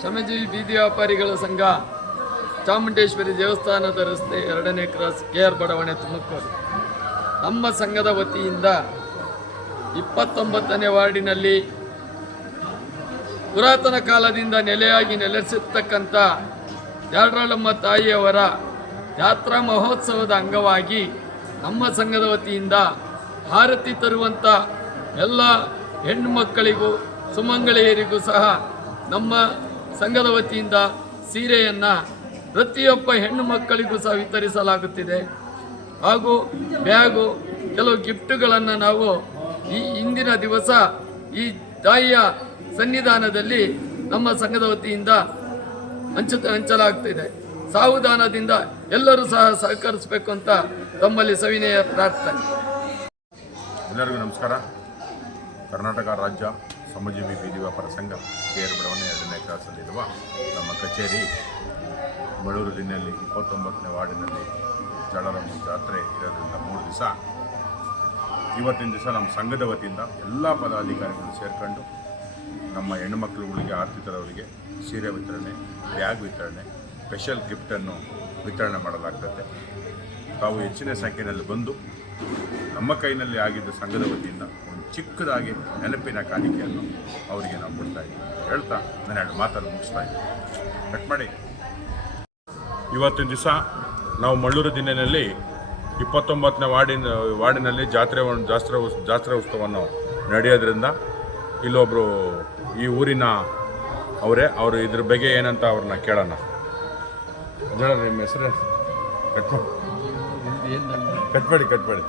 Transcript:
ಶ್ರಮಜೀವಿ ಬೀದಿ ವ್ಯಾಪಾರಿಗಳ ಸಂಘ, ಚಾಮುಂಡೇಶ್ವರಿ ದೇವಸ್ಥಾನದ ರಸ್ತೆ 2ನೇ ಕ್ರಾಸ್, KR ಬಡಾವಣೆ, ತುಮಕೂರು. ನಮ್ಮ ಸಂಘದ ವತಿಯಿಂದ 29ನೇ ವಾರ್ಡಿನಲ್ಲಿ ಪುರಾತನ ಕಾಲದಿಂದ ನೆಲೆಯಾಗಿ ನೆಲೆಸಿರ್ತಕ್ಕಂಥ ಯಾಡ್ರಳಮ್ಮ ತಾಯಿಯವರ ಜಾತ್ರಾ ಮಹೋತ್ಸವದ ಅಂಗವಾಗಿ ನಮ್ಮ ಸಂಘದ ವತಿಯಿಂದ ಆರತಿ ತರುವಂಥ ಎಲ್ಲ ಹೆಣ್ಣು ಮಕ್ಕಳಿಗೂ ಸುಮಂಗಳೆಯರಿಗೂ ಸಹ ನಮ್ಮ ಸಂಘದ ವತಿಯಿಂದ ಸೀರೆಯನ್ನು ಪ್ರತಿಯೊಬ್ಬ ಹೆಣ್ಣು ಮಕ್ಕಳಿಗೂ ಸಹ ವಿತರಿಸಲಾಗುತ್ತಿದೆ. ಹಾಗೂ ಬ್ಯಾಗು, ಕೆಲವು ಗಿಫ್ಟುಗಳನ್ನು ನಾವು ಈ ಇಂದಿನ ದಿವಸ ಈ ತಾಯಿಯ ಸನ್ನಿಧಾನದಲ್ಲಿ ನಮ್ಮ ಸಂಘದ ವತಿಯಿಂದ ಹಂಚಲಾಗ್ತಿದೆ. ಸಾವುದಾನದಿಂದ ಎಲ್ಲರೂ ಸಹ ಸಹಕರಿಸಬೇಕು ಅಂತ ತಮ್ಮಲ್ಲಿ ಸವಿನಯ ಪ್ರಾರ್ಥನೆ. ಎಲ್ಲರಿಗೂ ನಮಸ್ಕಾರ. ಕರ್ನಾಟಕ ರಾಜ್ಯ ಶ್ರಮಜೀವಿ ಬೀದಿ ವ್ಯಾಪಾರ ಸಂಘ, KR ಬಡಾವಣೆ 2ನೇ ಕ್ರಾಸಲ್ಲಿರುವ ನಮ್ಮ ಕಚೇರಿ ಮಳೂರಿನಲ್ಲಿ 29ನೇ ವಾರ್ಡಿನಲ್ಲಿ ಜಾಡರಮ್ಮ ಜಾತ್ರೆ ಇರೋದ್ರಿಂದ 3 ದಿವಸ, ಇವತ್ತಿನ ದಿವಸ ನಮ್ಮ ಸಂಘದ ವತಿಯಿಂದ ಎಲ್ಲ ಪದಾಧಿಕಾರಿಗಳು ಸೇರಿಕೊಂಡು ನಮ್ಮ ಹೆಣ್ಣುಮಕ್ಕಳುಗಳಿಗೆ, ಆರತಿ ತರೋರಿಗೆ ಸೀರೆ ವಿತರಣೆ, ಬ್ಯಾಗ್ ವಿತರಣೆ, ಸ್ಪೆಷಲ್ ಗಿಫ್ಟನ್ನು ವಿತರಣೆ ಮಾಡಲಾಗ್ತದೆ. ತಾವು ಹೆಚ್ಚಿನ ಸಂಖ್ಯೆಯಲ್ಲಿ ಬಂದು ನಮ್ಮ ಕೈನಲ್ಲಿ ಆಗಿದ್ದ ಸಂಘದ ವತಿಯಿಂದ ಒಂದು ಚಿಕ್ಕದಾಗಿ ನೆನಪಿನ ಕಾಣಿಕೆಯನ್ನು ಅವರಿಗೆ ನಾವು ಕೊಡ್ತಾ ಇದ್ದೀವಿ ಹೇಳ್ತಾ ನಾನು 2 ಮಾತನ್ನು ಮುಗಿಸ್ತಾ ಇದ್ದೀನಿ. ಕಟ್ ಮಾಡಿ. ಇವತ್ತಿನ ದಿವಸ ನಾವು ಮಳ್ಳೂರು ದಿನದಲ್ಲಿ 29ನೇ ವಾರ್ಡಿನಲ್ಲಿ ಜಾತ್ರೆ ಉತ್ಸವವನ್ನು ನಡೆಯೋದ್ರಿಂದ ಇಲ್ಲೊಬ್ಬರು ಈ ಊರಿನ ಅವರು ಇದ್ರ ಬಗ್ಗೆ ಏನಂತ ಅವ್ರನ್ನ ಕೇಳೋಣ. ನಿಮ್ಮ ಹೆಸರು ಕಟ್ಬೇಡಿ.